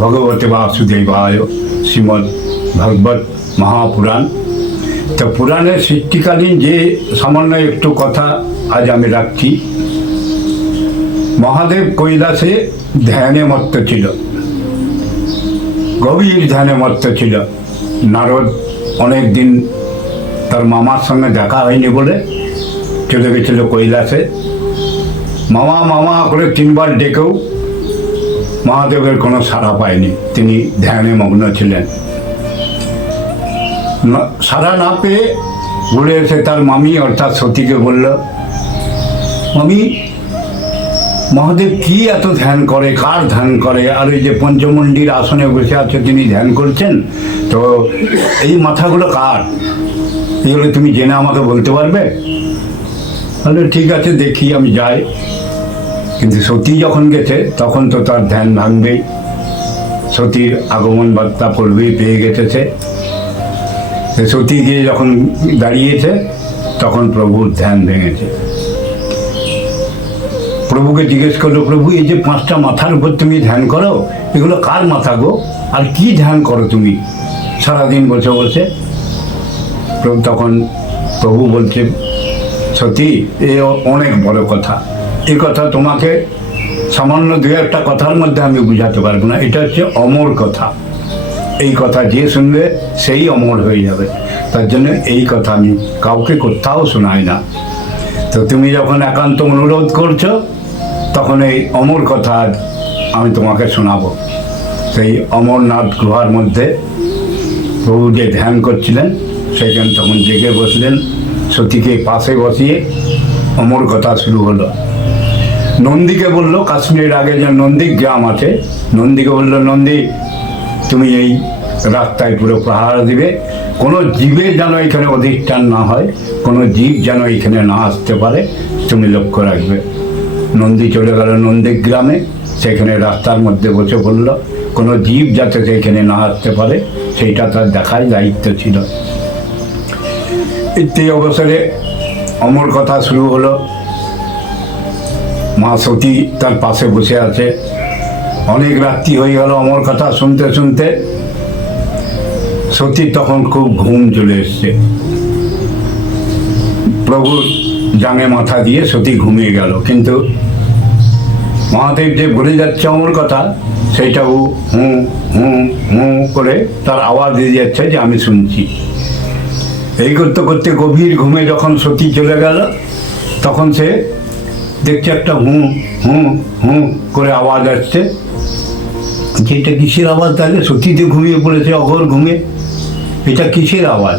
ভগবতে বাসুদেবায়। শ্রীমদ্ ভাগবত মহাপুরাণ। তো পুরাণের সৃষ্টিকালীন যে সামান্য একটু কথা আজ আমি রাখছি। মহাদেব কৈলাসে ধ্যানে মত্ত ছিল, গভীর ধ্যানে মত্ত ছিল। নারদ অনেক দিন তার মামার সঙ্গে দেখা হয়নি বলে চলে গেছিল কৈলাসে। মামা মামা করে 3 বার ডেকেও মহাদেবের কোনো সাড়া পায়নি, তিনি ধ্যানে মগ্ন ছিলেন। সাড়া না পেয়ে ঘুরে এসে তার মামি অর্থাৎ সতীকে বলল, মামি, মহাদেব কি এত ধ্যান করে, কার ধ্যান করে? আর ওই যে পঞ্চমুণ্ডির আসনে বসে আছে তিনি ধ্যান করছেন, তো এই মাথাগুলো কার? এগুলো তুমি জেনে আমাকে বলতে পারবে? তাহলে ঠিক আছে, দেখি, আমি যাই। কিন্তু সতী যখন গেছে তখন তো তার ধ্যান ভাঙবেই। সতীর আগমন বার্তা পূর্বেই পেয়ে গেছে। সতী গিয়ে যখন দাঁড়িয়েছে তখন প্রভুর ধ্যান ভেঙেছে। প্রভুকে জিজ্ঞেস করলো, প্রভু, এই যে 5টা মাথার উপর তুমি ধ্যান করো, এগুলো কার মাথা গো? আর কি ধ্যান করো তুমি সারাদিন বসে বসে? তখন প্রভু বলছে, সতী, এ অনেক বড় কথা, এই কথা তোমাকে সামান্য 2-1টা কথার মধ্যে আমি বুঝাতে পারবো না। এটা হচ্ছে অমর কথা। এই কথা যে শুনবে সেই অমর হয়ে যাবে। তার জন্য এই কথা আমি কাউকে কোথাও শোনাই না। তো তুমি যখন একান্ত অনুরোধ করছো, তখন এই অমর কথা আমি তোমাকে শোনাবো। সেই অমরনাথ গুহার মধ্যে প্রভু যে ধ্যান করছিলেন, সেখানে তখন জেগে বসলেন। সতীকে পাশে বসিয়ে অমর কথা শুরু হলো। নন্দীকে বলল, কাশ্মীরের আগে যে নন্দী গ্রাম আছে, নন্দীকে বলল, নন্দী, তুমি এই রাস্তায় পুরো পাহারা দিবে, কোনো জীবের যেন এখানে অধিষ্ঠান না হয়, কোনো জীব যেন এখানে না আসতে পারে, তুমি লক্ষ্য রাখবে। নন্দী চলে গেল নন্দী গ্রামে, সেখানে রাস্তার মধ্যে বসে পড়ল। কোনো জীব যাতে সেখানে না আসতে পারে সেইটা তার দেখার দায়িত্ব ছিল। এই অবসরে অমর কথা শুরু হলো। মা সতী তার পাশে বসে আছে। অনেক রাত্রি হয়ে গেল অমর কথা শুনতে শুনতে। সতীর তখন খুব ঘুম চলে এসছে। প্রভুর জাঙে মাথা দিয়ে সতী ঘুমিয়ে গেল। কিন্তু মহাদেব যে বলে যাচ্ছে অমর কথা, সেইটাও হু হু হু করে তার আওয়াজ দিয়ে যাচ্ছে যে আমি শুনছি। এই করতে করতে গভীর ঘুমে যখন সতী চলে গেল, তখন সে দেখছে একটা হু হু হু করে আওয়াজ আসছে। এটা কিসের আওয়াজ? তাহলে সতীতে ঘুমিয়ে পড়েছে অঘোর ঘুমে, এটা কিসের আওয়াজ?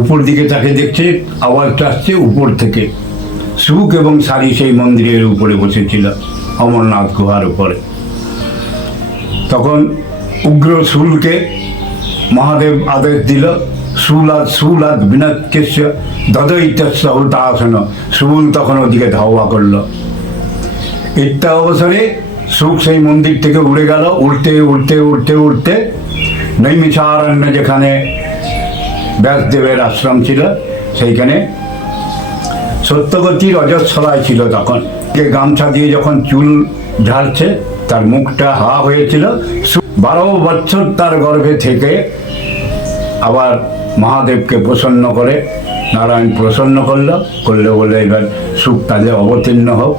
উপর দিকে তাকে দেখছে, আওয়াজটা আসছে উপর থেকে। সুখ এবং সারি সেই মন্দিরের উপরে বসেছিল, অমরনাথ গুহার উপরে। তখন উগ্র শুলকে মহাদেব আদেশ দিল, শুলাদ বিনাকেশ্য দদৈত্যস্য হুতাসন। শুল তখন ওদিকে ধাওয়া করলো। ইত্যা অবসরে সুখ সেই মন্দির থেকে উড়ে গেল। উড়তে উড়তে উড়তে উড়তে নৈমিষারণ্য, যেখানে ব্যাসদেবের আশ্রম ছিল, সেইখানে সত্যবতীর অজস্বলায় ছিল। তখন গামছা দিয়ে যখন চুল ঝাড়ছে, তার মুখটা হা হয়েছিল। 12 বছর তার গর্ভে থেকে আবার মহাদেবকে প্রসন্ন করে নারায়ণ প্রসন্ন করলে বলে এবার সুখ তাহলে অবতীর্ণ হোক।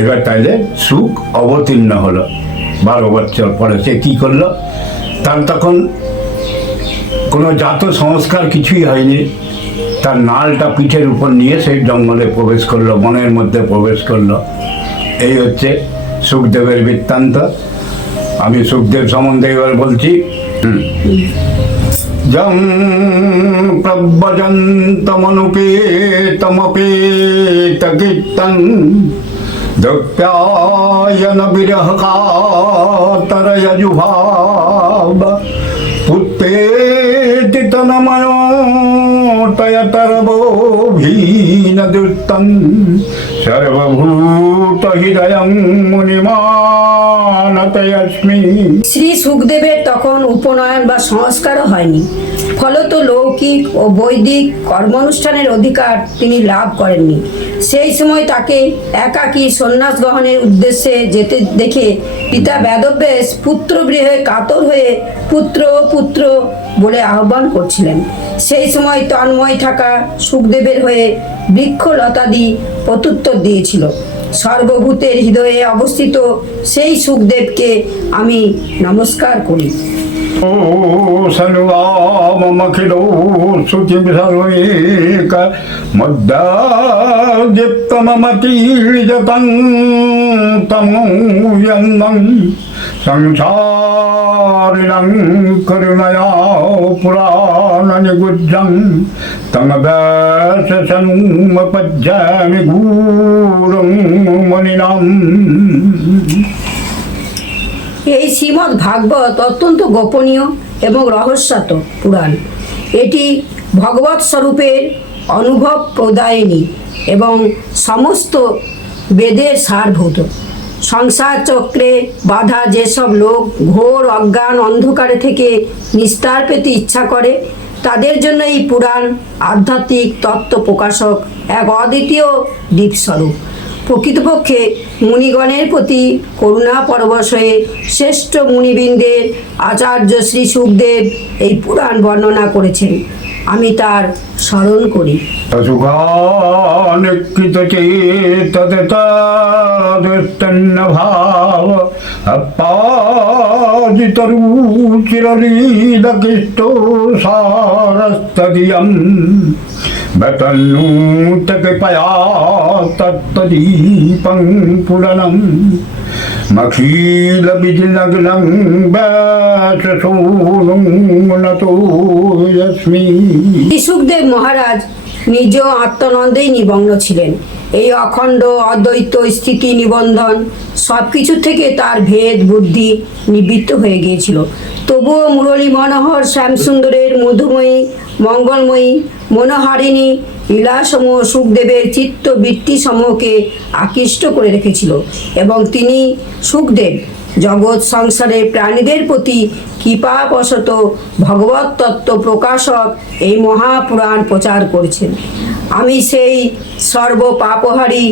এবার তাইলে সুখ অবতীর্ণ হলো। 12 বছর পরে সে কী করলো? তার তখন কোনো জাত সংস্কার কিছুই হয়নি। তার নালটা পিঠের উপর নিয়ে সেই জঙ্গলে প্রবেশ করলো, বনের মধ্যে প্রবেশ করলো। এই হচ্ছে সুখদেবের বৃত্তান্ত। আমি সুখদেব সম্বন্ধে এবার বলছি। যং প্রব্রজন্তমনুপেতমপেত কীর্তন দপ্যায়ন বিরহ কাতরয়জুভাব পুত্রেতি তনময় তয়তর্বভীনদুত্তম সর্বভূত হৃদয়ং মুনিমানতয়স্মি। শ্রী সুখদেবের তখন উপনয়ন বা সংস্কারও হয়নি। ফলত লৌকিক ও বৈদিক কর্মানুষ্ঠানের অধিকার তিনি লাভ করেননি। সেই সময় তাকে একাকী সন্ন্যাস গ্রহণের উদ্দেশ্যে যেতে দেখে পিতা বেদব্যাস পুত্র গৃহে কাতর হয়ে পুত্র পুত্র বলে আহ্বান করছিলেন। সেই সময় তন্ময় থাকা সুখদেবের হয়ে বৃক্ষলতাদি প্রত্যুত্তর দিয়েছিল। সর্বভূতের হৃদয়ে অবস্থিত সেই সুখদেবকে আমি নমস্কার করি। ও সর্বামখিলো শুচিম সর্বৈক মদ্যাদীপ্তমতীর্যতং তমোয়ন্দং সংসারিণং করুণয়া পুরাণনিগুজ্জং তমব্যাসসনুমপজ্যামি গুরুং মুনিনাম। এই শ্রীমদ্ ভাগবত অত্যন্ত গোপনীয় এবং রহস্যাত পুরাণ। এটি ভগবৎ স্বরূপের অনুভব প্রদায়িনী এবং সমস্ত বেদের সারভূত। সংসার চক্রে বাধা যেসব লোক ঘোর অজ্ঞান অন্ধকারে থেকে নিস্তার পেতে ইচ্ছা করে, তাদের জন্য এই পুরাণ আধ্যাত্মিক তত্ত্ব প্রকাশক এক অদ্বিতীয় দ্বীপস্বরূপ। প্রকৃতপক্ষে মুনিগণের প্রতি করুণা পরবশ হয়ে শ্রেষ্ঠ মুনিবৃন্দের আচার্য শ্রী সুখদেব এই পুরাণ বর্ণনা করেছেন। আমি তার স্মরণ করি। বতন্নূতকৃপয়া তত্ত্বদীপং পুরাণং মখীল বিজনগ্नं ব্যাসসূনুং নতোऽস্মি। সুখদেব মহারাজ নিজ আত্মানন্দেই নিমগ্ন ছিলেন। এই অখণ্ড অদ্বৈত স্থিতি নিবন্ধন সব কিছু থেকে তার ভেদ বুদ্ধি নিবৃত্ত হয়ে গিয়েছিল। তবুও মুরলী মনোহর শ্যামসুন্দরের মধুময়ী মঙ্গলময়ী মনোহারিণী লীলাসমূহ সুখদেবের চিত্তবৃত্তি সমূহকে আকৃষ্ট করে রেখেছিল এবং তিনি সুখদেব জগৎ সংসারের প্রাণীদের প্রতি কৃপাবশত ভগবত তত্ত্ব প্রকাশক এই মহাপুরাণ প্রচার করেছেন। আমি সেই সর্বপাপহারী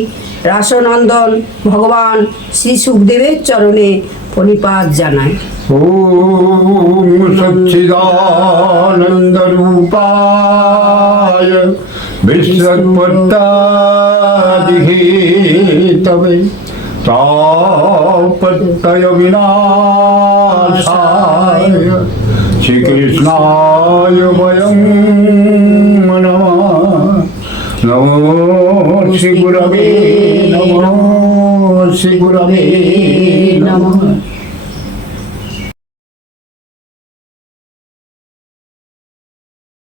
রাসনন্দন ভগবান শ্রী সুখদেবের চরণে প্রণিপাত জানাই। ওম সচ্চিদানন্দ রূপায় বিশ্বোৎপত্তিহেতবে তাপত্রয় বিনাশায় শ্রীকৃষ্ণায় বয়ং নমঃ। নমো শ্রী গুরবে নমঃ, শ্রী গুরবে নমঃ।